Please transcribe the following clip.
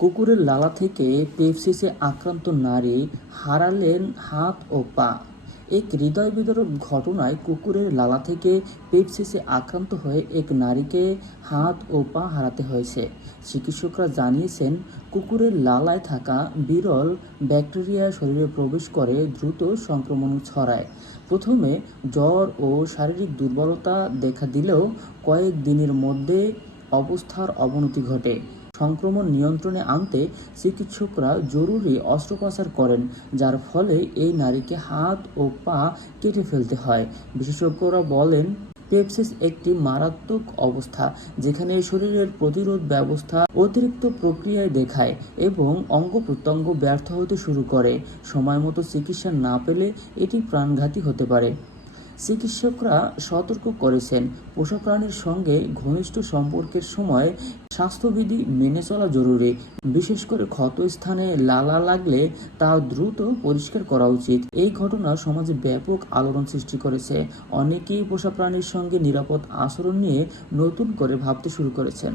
কুকুরের লালা থেকে পেপসিসে আক্রান্ত নারী হারালেন হাত ও পা। এক হৃদয় বিদারক ঘটনায় কুকুরের লালা থেকে পেপসিসে আক্রান্ত হয়ে এক নারীকে হাত ও পা হারাতে হয়েছে। চিকিৎসকরা জানিয়েছেন, কুকুরের লালায় থাকা বিরল ব্যাকটেরিয়া শরীরে প্রবেশ করে দ্রুত সংক্রমণ ছড়ায়। প্রথমে জ্বর ও শারীরিক দুর্বলতা দেখা দিলেও কয়েক দিনের মধ্যে অবস্থার অবনতি ঘটে। সংক্রমণ নিয়ন্ত্রণে আনতে চিকিৎসকরা জরুরি অস্ত্রোপচার করেন, যার ফলে এই নারীকে হাত ও পা কেটে ফেলতে হয়। বিশেষজ্ঞরা বলেন, পেপসিস একটি মারাত্মক অবস্থা যেখানে শরীরের প্রতিরোধ ব্যবস্থা অতিরিক্ত প্রক্রিয়ায় দেখায় এবং অঙ্গ প্রত্যঙ্গ ব্যর্থ হতে শুরু করে। সময়মতো চিকিৎসা না পেলে এটি প্রাণঘাতী হতে পারে। চিকিৎসকরা সতর্ক করেছেন, পোষা প্রাণীর সঙ্গে ঘনিষ্ঠ সম্পর্কের সময় স্বাস্থ্যবিধি মেনে চলা জরুরি। বিশেষ করে ক্ষতস্থানে লালা লাগলে তা দ্রুত পরিষ্কার করা উচিত। এই ঘটনা সমাজে ব্যাপক আলোড়ন সৃষ্টি করেছে। অনেকেই পোষা প্রাণীর সঙ্গে নিরাপদ আচরণ নিয়ে নতুন করে ভাবতে শুরু করেছেন।